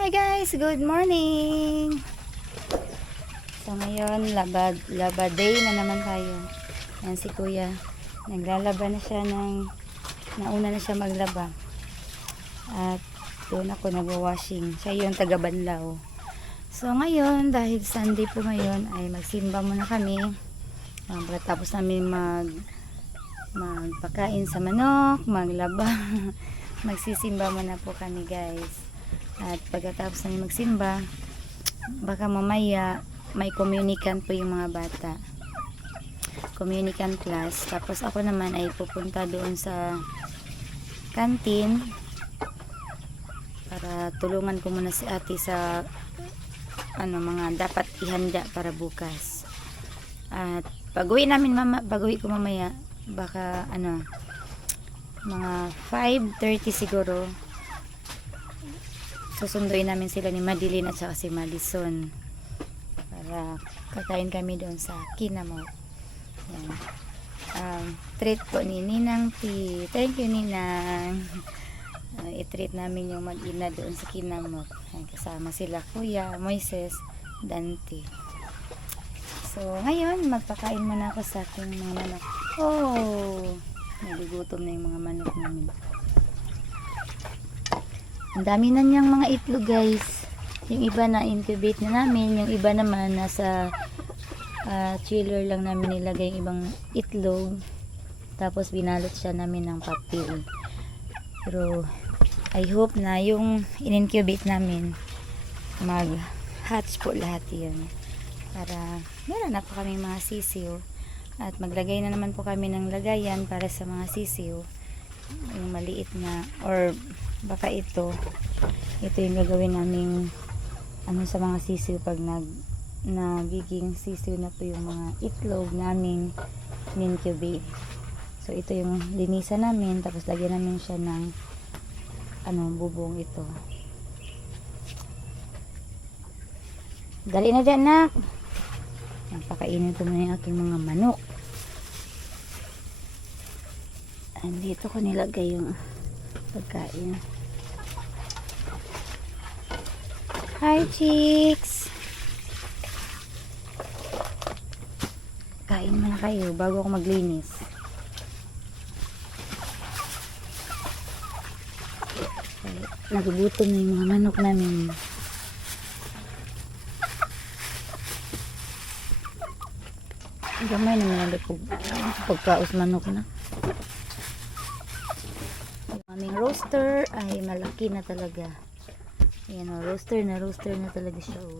Hi guys, good morning. So ngayon, laba day na naman tayo. Yan si Kuya. Naglalaba na siya nauna na siya maglaba. At doon ako nagwa-washing. Siya yung taga-Banlaw. So ngayon, dahil Sunday po ngayon, ay magsimba muna kami. Pagkatapos namin magpakain sa manok, maglaba. Magsisimba muna po kami guys. At pagkatapos namin magsimba, baka mamaya may communicant po yung mga bata. Communicant class. Tapos ako naman ay pupunta doon sa canteen para tulungan ko muna si ate sa mga dapat ihanda para bukas. At pag-uwi ko mamaya, baka mga 5:30 siguro, susunduin namin sila ni Madeline at saka si Madison para kakain kami doon sa Kinamot. Yan. Treat po ni Ninang P. Thank you, Ninang. I-treat namin yung mag-ina doon sa Kinamot. Kasama sila Kuya, Moises, Dante. So, ngayon, magpakain muna ako sa aking mga manok. Oh! Nagugutom na yung mga manok namin. Ang dami na niyang mga itlog guys. Yung iba na incubate na namin, yung iba naman nasa chiller lang namin nilagay yung ibang itlog. Tapos binalot siya namin ng papel. Pero I hope na yung in-incubate namin mag-hatch po lahat yun. Para meron na po kami mga sisiyo. At maglagay na naman po kami ng lagayan para sa mga sisiyo. Yung maliit na or baka ito yung gagawin naming sa mga sisiw pag nagiging sisiw na po yung mga itlog naming in-incubate. So ito yung linisan namin, tapos lagyan namin siya ng bubong ito. Dali na dyan, nak. Pakainin ko muna yung aking mga manok. Andito ko nilagay yung pagkain. Hi chicks, kain muna kayo bago ako maglinis. Nagugutom na yung mga manok namin. Gamay naman ang pagkaos manok na. Yung aming roaster ay malaki na talaga. Ayan o, roaster na talaga siya o.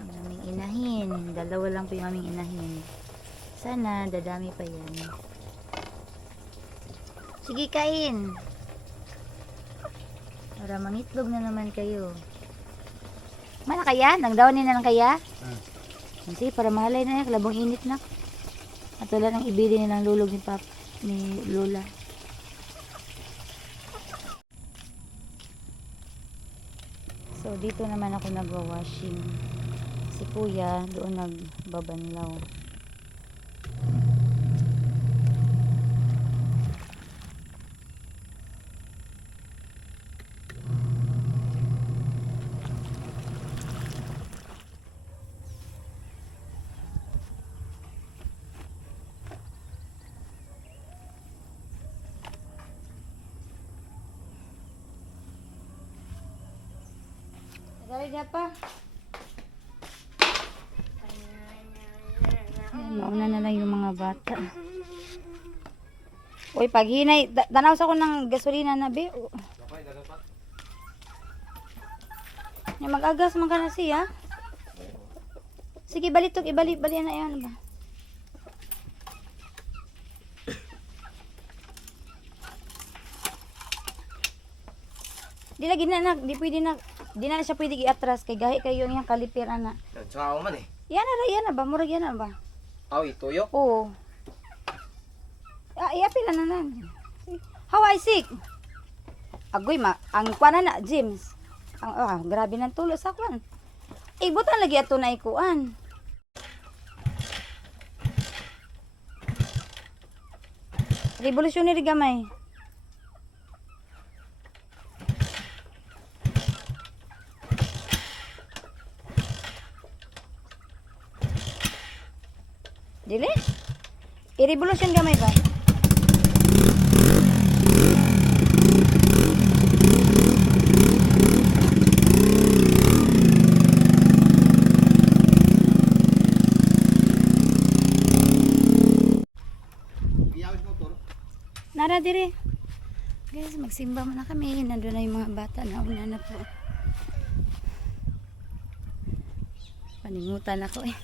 Yung aming inahin. Dalawa lang po yung aming inahin. Sana dadami pa yan. Sige, kain. Para mangitlog na naman kayo. Mana kaya? Nagdawanin na lang kaya? Sige, para mahalay na yan. Kalabang init na. At wala nang ibili nilang lulog ni Lola. So dito naman ako nagwa-washing. Si Kuya doon nagbabanlaw. Dali na pa. Mauna na lang yung mga bata. Uy, pag hinay, danaw sa ko ng gasolina na be. Yung mag-agas man ka na siya. Sige, balitog, bali na yan ba. Di lagi na di pwede na. Di na siya pwede i-atras kay gahi kayo niyang kalipir ana. Tsaka man eh. Yan na ba? Murag yan na ba? Aw, ituyo? Oo. Iapila na nan. How I sick? Agoy ang kuana na, James. Grabe nang tulo sa kwan. Butan lagi ato na ikuan. Revolutionary gamay. Dili? I-revolution gamay ba? Iyawis motor. Nara dire. Guys, magsimba muna kami. Nandun na yung mga bata na una na po. Panimutan ako eh.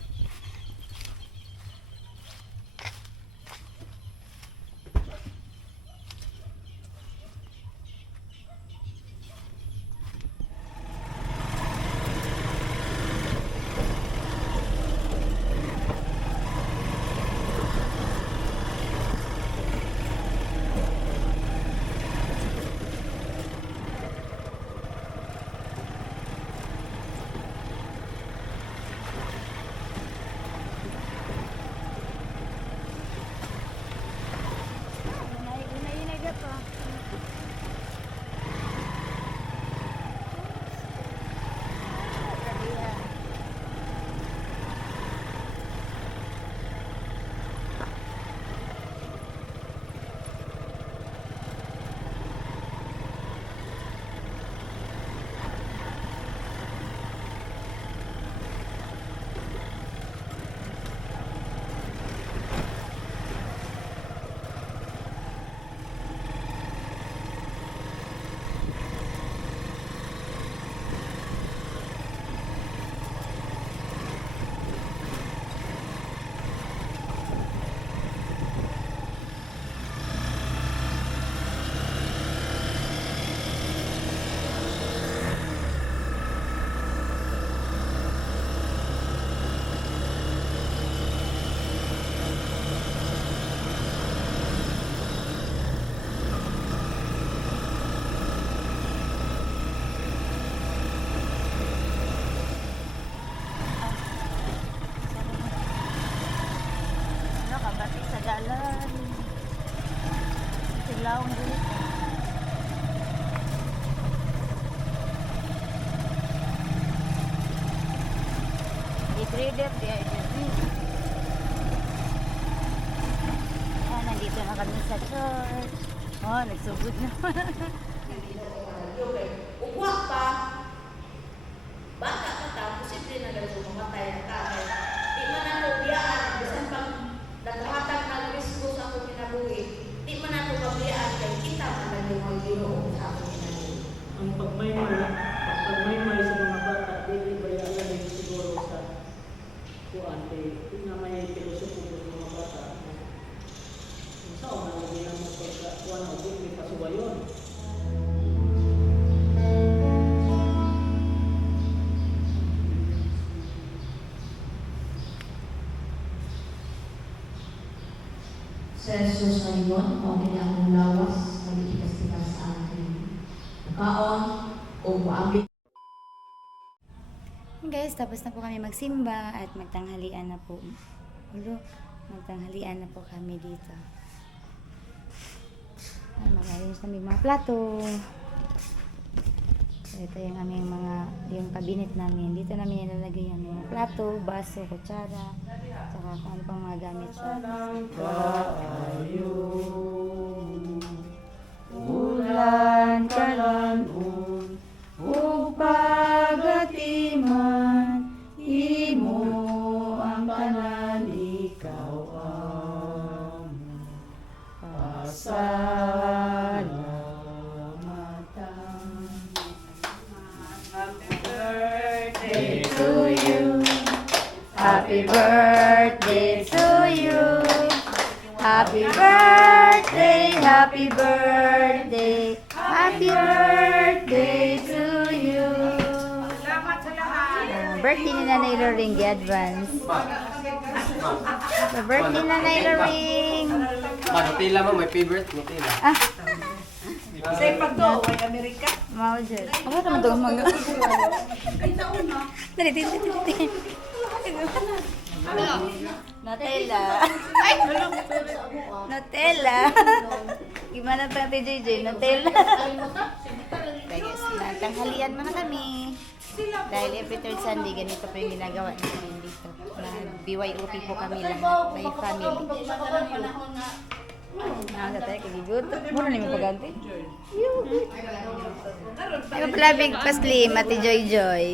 Dalan. Silaw dito. I-grader di ay nandito na kami sa church. Oh, nagsugod na. Ugwa pa. Bata ka ta, posible na lang mamatay ang tatay. Di man ako biyaan, bisan pang naghatag ng risko sa akong kinabuhi. Di man ako mabiyaan, kay kita man lang yung mga ginoo sa akong kinabuhi. Ang pagmaymay sa mga bata, dili ba yan din siguro sa kuan kay na may pilosopo sa mga bata. Sa una mo din ang kuan o di pasuwayon. Sa Jesus ngayon, o kanyang lawas, magiging sa atin. Kaon, o maabit. Guys, tapos na po kami magsimba at magtanghalian na po. Ulo, magtanghalian na po kami dito. Ay, mag-ayos na mga plato. So, ito yung aming yung cabinet namin. Dito namin ilalagay yung mga plato, baso, kutsara, saka kung ano pang mga gamit sa ulan kalanon ug pagatiman imo ang tanan ikaw ang pasalamatan. Happy birthday to you. Happy birthday to you. Happy birthday, happy birthday, happy birthday to you. Salamat sa lahat. Birthday ni Nanay Loring, advance. Birthday ni Nanay Loring. Nutella mo, my favorite Nutella. Ah, Sa ipagdo, ay Amerika. mau dyan. Ano naman ito mga? Dali, dali, dali. Nutella. Nutella. Gimana pa natin, JJ? Nutella. Okay guys, tanghalian muna kami. Dahil every third Sunday, ganito po yung ginagawa namin dito. BYOP po kami lahat, by family. Nasa tayo kagigot. Mura na yung paganti. Ay, palabig pasli, Mati Joy Joy.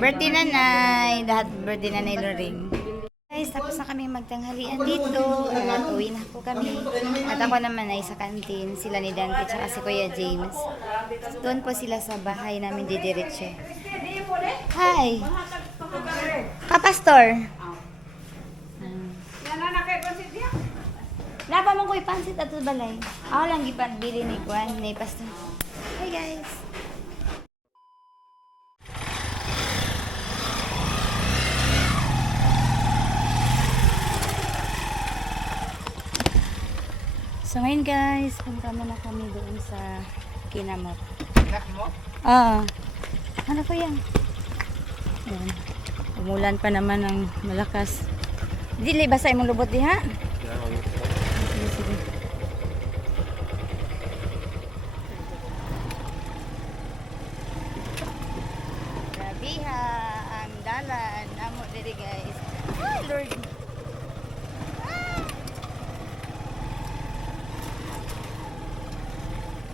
Birthday nanay. Lahat birthday nanay Loring. Guys, tapos na kami magtanghalian dito. At uwi na po kami. At ako naman ay sa kantin. Sila ni Dante at si Kuya James. Doon po sila sa bahay namin didiretso. Hi! Papastor! Napa mo ko ipansit at balay. Ako lang gipabili ni Juan, ni Pastor. Hi guys! So ngayon guys, punta muna kami doon sa Kinamot. Oo. Ano po yan? Ayan. Umulan pa naman ng malakas. Dili, basa imong lubot diha? Sige, sige. Grabe ha, ang dalan. Amo diri guys. Ay, Lord.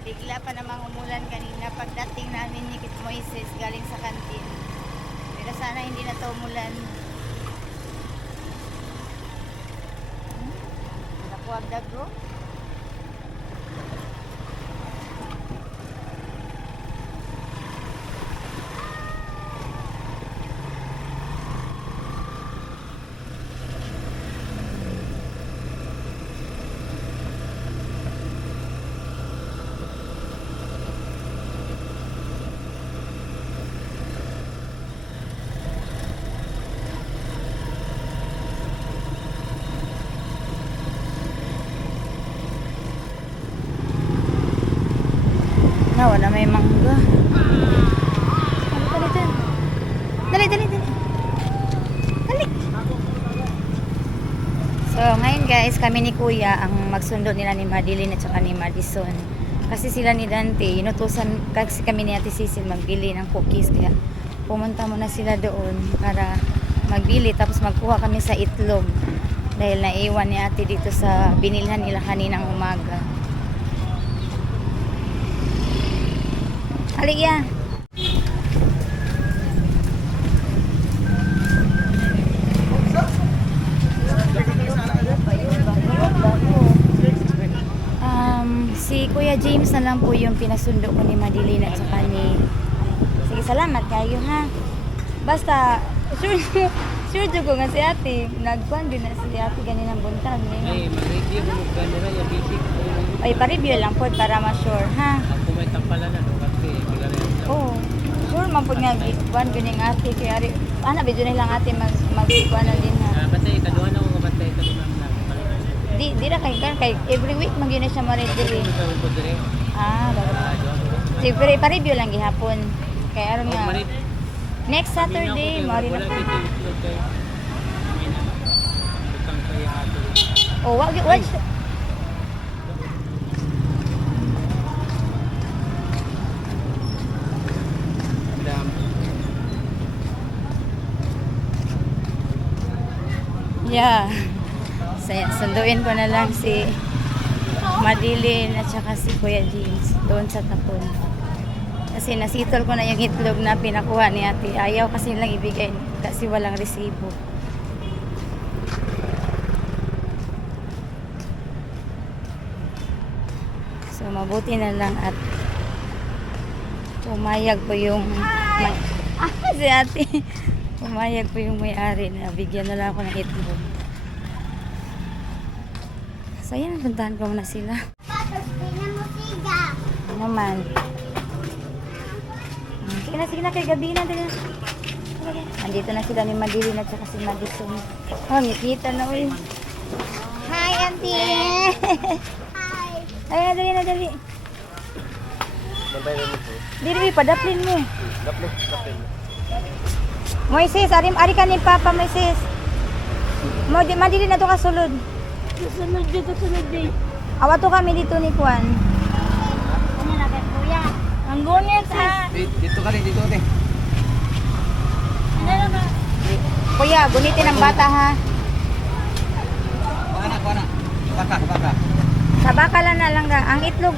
Bigla pa namang umulan kanina pagdating namin ni Kit Moises galing sa kantin. Pero sana hindi na to umulan. Nakuwag dagro. Nawa na may mangga. Dali, dali, dali. Dali, dali, dali. Dali. So, ngayon guys, kami ni Kuya ang magsundo nila ni Madeline at saka ni Madison. Kasi sila ni Dante, inutusan kasi kami ni Ate Cecil magbili ng cookies. Kaya pumunta muna sila doon para magbili. Tapos magkuha kami sa itlog. Dahil naiwan ni Ate dito sa binilhan nila kaninang umaga. Aligya. Si Kuya James na lang po yung pinasundo ko ni Madeline at saka ni... Sige, salamat kayo ha. Basta, sure ko nga si ate. Nagkuhan din na si ate ganinang buntag. Ay, mag-review mo ganira yung basic. Ay, pa-review lang po para ma-sure ha. Ako may tampalan na, no? Kasi magaling. Oo. Sure man po nga gikuan ganing ate kaya rin. Ana video na lang ate magkuan na din ha. Batay, kaduhan ako kabatay ito naman na. Di ra kay every week man gyud na siya ma-ready. Ah, bago. Sige, pa-review lang gihapon. Kay aron nga next Saturday mo rin na. Oh, wag yeah. Sunduin ko na lang si Madeline at saka si Kuya James doon sa Tapon. Kasi nasitol ko na yung itlog na pinakuha ni ate. Ayaw kasi lang ibigay kasi walang resibo. So mabuti na lang at pumayag po yung si ate. Pumayag po yung may-ari na bigyan na lang ako ng itlog. So yan, puntahan ko muna sila. Ano naman? Sige na, kay gabi na. Andito na sila ni Madeline at saka si Madison. Oh, ngikita na uy. Hi, auntie! Hi! Ay, dali. Dili, padaplin mo. Daplin. Moises, ari ka ni Papa Moises. Madeline na to kasulod. Sunod din. Awa to kami dito ni Juan. Ano na kay Kuya? Ang gunit ha. Dito ka rin, dito ka rin. Ano na ba? Kuya, gunitin ang bata ha. Kuha na. Baka. Sa baka lang ga. Ang itlog.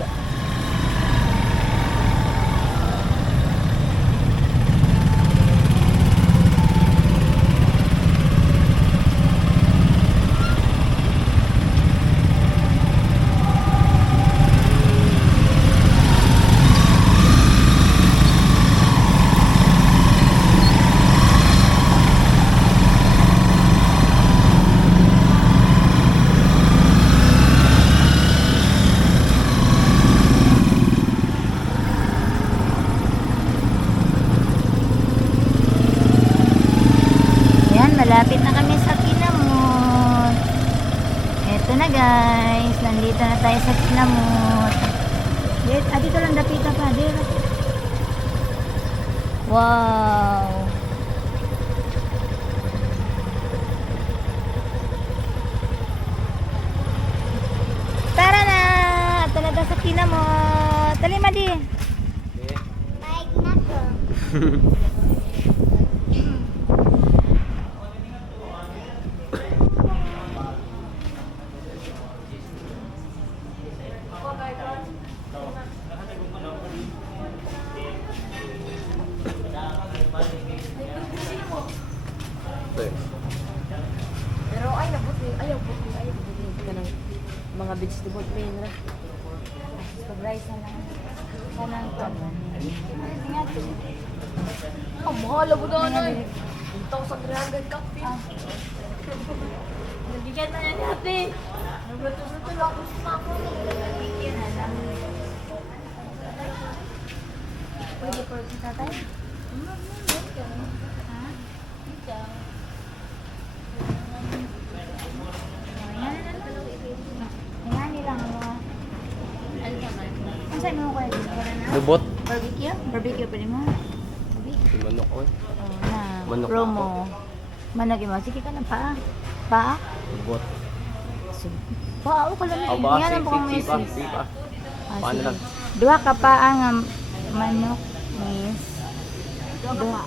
Yan, malapit na kami sa Kinamot. Eto na guys, nandito na tayo sa Kinamot. Dito lang dapita pa, dito. Wow! Tara na! Ito na tayo sa Kinamot. Dali, Madi. Pero ay nabuti, ayaw buti ka ng mga vegetable plain ra. Pag-rice na lang. Kanang kaman. Ang mahal mo doon ay. 1,300 kape. Nabigyan na yan ate. Nagbato-bato ako sa ako. Bigyan na lang. Pwede po kita tayo? Ha? Ayan nilang mga... Ang saan mo ko yun? Lubot. Barbecue? Barbecue pa rin mo? Si manok ko. Oo na. Manok Promo. Manok mo. Sige ka na pa. Pa? Lubot. Pa, ako lang. Aba, Yan ang pang si pa. misis. Paano lang? Duha ka pa ang manok, miss. Duha.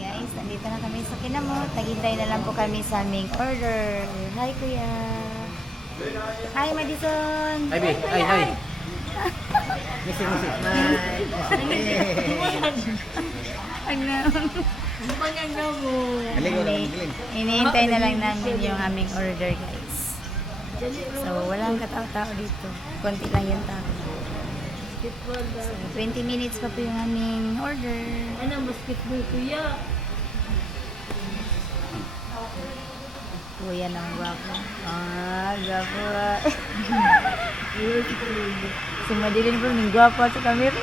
Guys, nandito na kami sa Kinamot. Naghintay na lang po kami sa aming order. Hi, kuya. Hi, Madison. Hi, Bi. Hi. Missing. Ano? Maganda mo. Iniintay na lang namin yung aming order, guys. So, walang katao-tao dito. Konti lang yung tao. So, 20 minutes pa po yung aming order. Ano, basketball kuya? Kuya ng gwapo. Gwapo. Sumadilin po ng gwapo sa camera.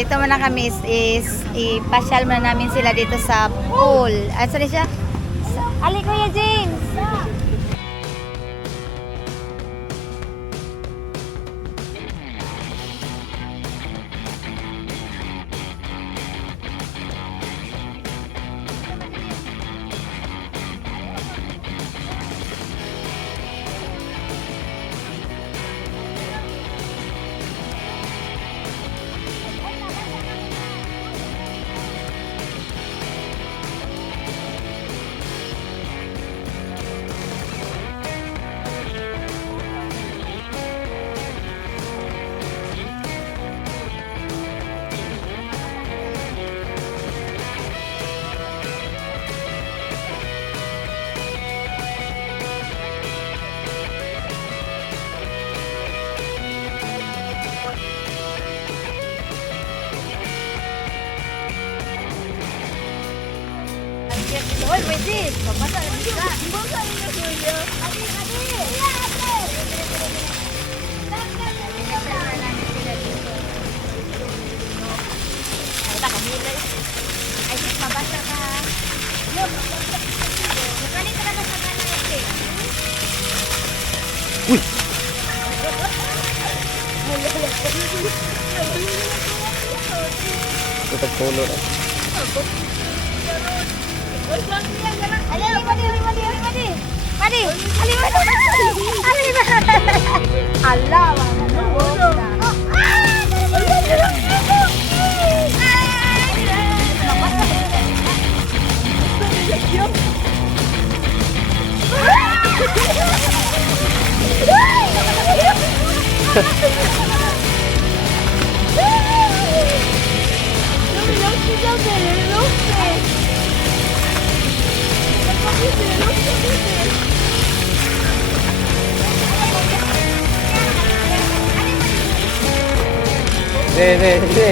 Dito muna kami is ipasyal muna namin sila dito sa pool. At saan siya? Ali, Kuya James! Hoy, pwede. Magbasa lang kita. Magbasa lang yung Julio. Adi, adi. Ay, kamila. Ay, sis, mabasa ka. Yo, mabasa ka. Nakalit ka na sa kanan natin. Uy! Tutag tulo na. Ali, ali, madi, ali, madi, ali, madi. Madi, ali, madi. Ali, madi. Allah, Hindi.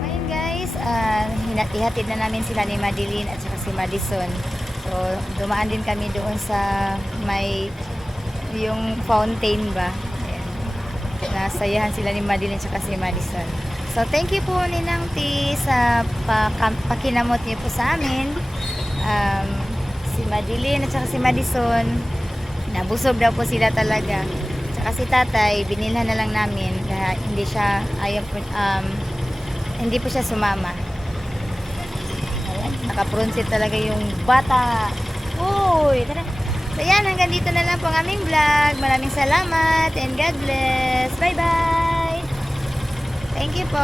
Ngayon guys, ihatid na namin sila ni Madeline at saka si Madison. So, dumaan din kami doon sa may yung fountain ba. Ayan. Nasayahan sila ni Madeline at saka si Madison. So, thank you po Ninang T sa pakinamot niyo po sa amin. Si Madeline at saka si Madison, nabusog daw po sila talaga. Tsaka si tatay, binilhan na lang namin kaya hindi siya hindi po siya sumama. Ayan, naka-front seat talaga yung bata. Uy, tara. So yan, hanggang dito na lang po ang aming vlog. Maraming salamat and God bless. Bye-bye. Thank you po.